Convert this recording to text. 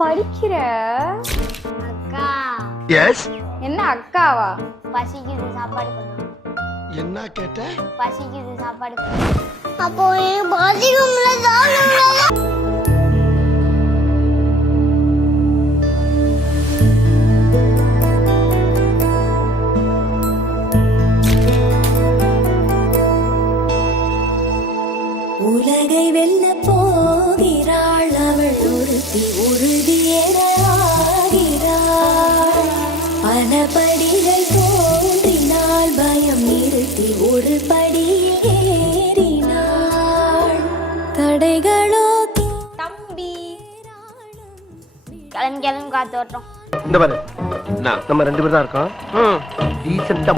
படிக்கிற அக்கா எஸ் என்ன அக்காவா? பசிக்குது சாப்பாடு கொண்டு என்ன கேட்ட? பசிக்குது சாப்பாடு கொண்டு அப்போ பசிக்கும்ல சாப்பிடுங்க உலகை வெல்ல போகிறாள் அவள் ஒருத்தி உறுதியேறாகிறாள் பலபடிகள் தோன்றினால் பயம் நிறுத்தி ஒரு படியில் ஏறினாள் தடைகளோ தம்பி கிளம்பி காத்து வரட்டும். இந்த பாரு நம்ம 2 பேர் தான் இருக்கோம். டீசெண்டா